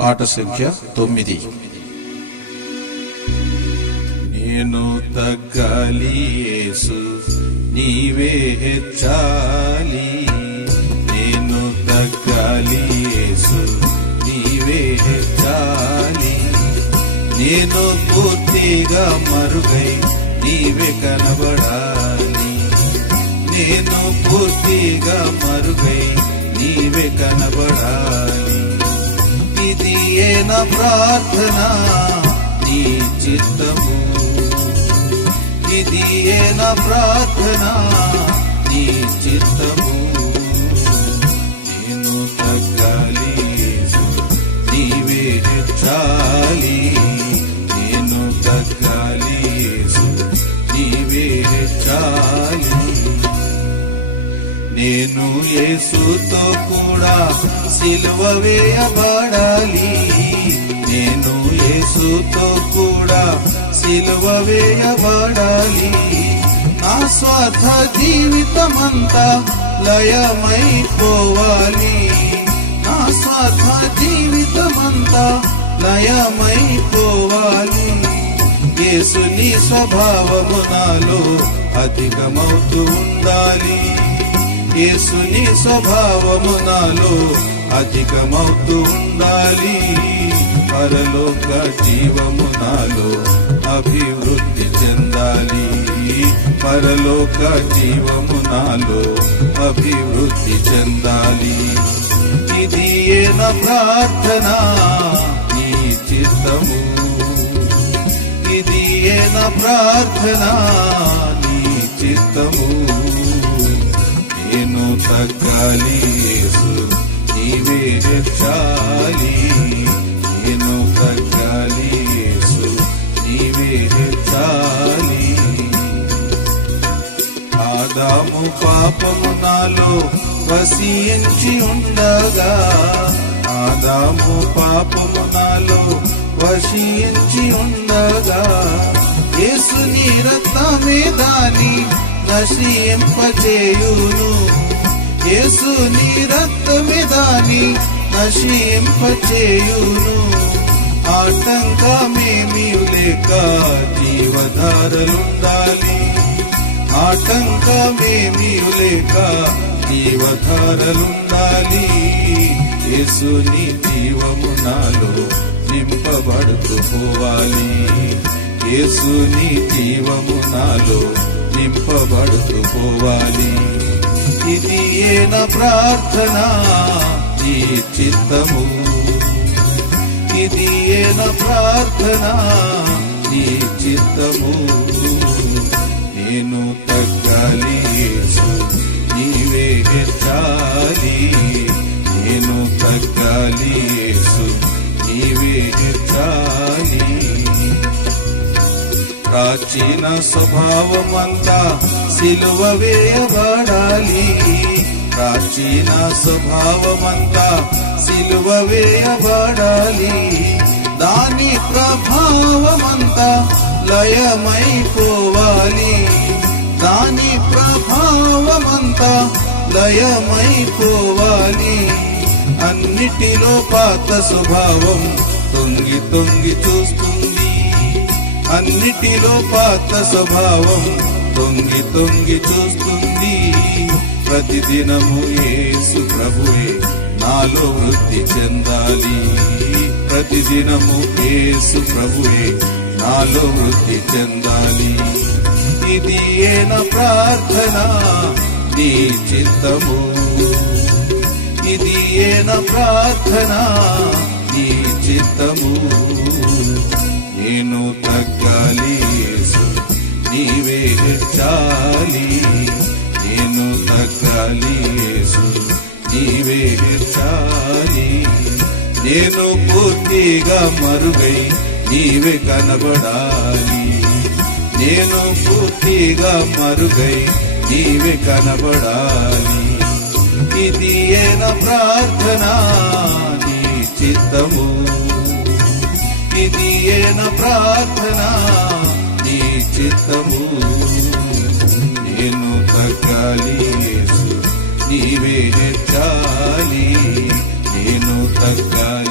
పాట సంఖ్య 9. నేను తగ్గాలి యేసు నీవే హెచ్చాలి, నేను తగ్గాలి యేసు నీవే హెచ్చాలి, నేను పూర్తిగా మరుగై నీవే కనబడాలి, నేను పూర్తిగా మరుగై నీవే కనబడాలి. ఇది నా ప్రార్థన నీ చిత్తము, ఇది నా ప్రార్థన నీ చిత్తము. నేను తగ్గాలి యేసు నీవే హెచ్చాలి, నేను తగ్గాలి యేసు నీవే హెచ్చాలి. నేను యేసుతో కూడా సిలువ వేయబడాలి, నేను యేసుతో కూడా సిలువ వేయబడాలి. నా స్వార్థ జీవితమంతా లయమైపోవాలి, నా స్వార్థ జీవితమంతా లయమైపోవాలి. యేసుని స్వభావము నాలో అధికమవుతూ ఉండాలి, యేసుని స్వభావము నాలో అధికమవుతూ ఉండాలి. పరలోక జీవము నాలో అభివృద్ధి చెందాలి, పరలోక జీవము నాలో అభివృద్ధి చెందాలి. ఇది నా ప్రార్థన నీ చిత్తము, ఇది నా ప్రార్థన నీ చిత్తము. నేను తగ్గాలి యేసు నీవే హెచ్చాలి, నేను తగ్గాలి యేసు నీవే హెచ్చాలి. ఆదాము పాపము నాలో వసించి ఉండగా, ఆదాము పాపము నాలో వసించి ఉండగా, యేసుని రక్తమే దాని నశింపచేయును, యేసుని రక్తమే దాని నశింపచేయును. ఆటంకమేమీ లేక జీవధారలుండాలి, ఆటంకమేమీ లేక జీవధారలుండాలి. యేసుని జీవము నాలో నింపబడుతూ పోవాలి, యేసుని జీవము నాలో నింపబడుతూ పోవాలి. ఇది నా ప్రార్థన నీ చిత్తము, ఇది నా ప్రార్థన నీ చిత్తము. నేను తగ్గాలి యేసు నీవే హెచ్చాలి, నేను తగ్గాలి యేసు నీవే హెచ్చాలి. ప్రాచీన స్వభావమంతా సిలువ వేయబడాలి, ప్రాచీన స్వభావమంతా సిలువ వేయబడాలి. దాని ప్రభావమంతా లయమైపోవాలి, దాని ప్రభావమంతా లయమైపోవాలి. అన్నిటిలో పాత స్వభావం తొంగి తొంగి చూస్తుంది, అన్నిటిలో పాత స్వభావం తొంగి తొంగి చూస్తుంది. ప్రతిదినము యేసు ప్రభువే నాలో వృద్ధి చెందాలి, ప్రతిదినము యేసు ప్రభువే నాలో వృద్ధి చెందాలి. ఇది నా ప్రార్థన నీ చిత్తము, ఇది నా ప్రార్థన నీ చిత్తము. నేను తగ్గాలి యేసు నీవే హెచ్చాలి, నేను తగ్గాలి యేసు నీవే హెచ్చాలి. నేను పూర్తిగా మరుగై నీవే కనబడాలి, నేను పూర్తిగా మరుగై నీవే కనబడాలి. ఇది నా ప్రార్థన నీ చిత్తము, ఇది నా ప్రార్థన నీ చిత్తము. నేను తగ్గాలి యేసు నీవే హెచ్చాలి, నేను తగ్గాలి.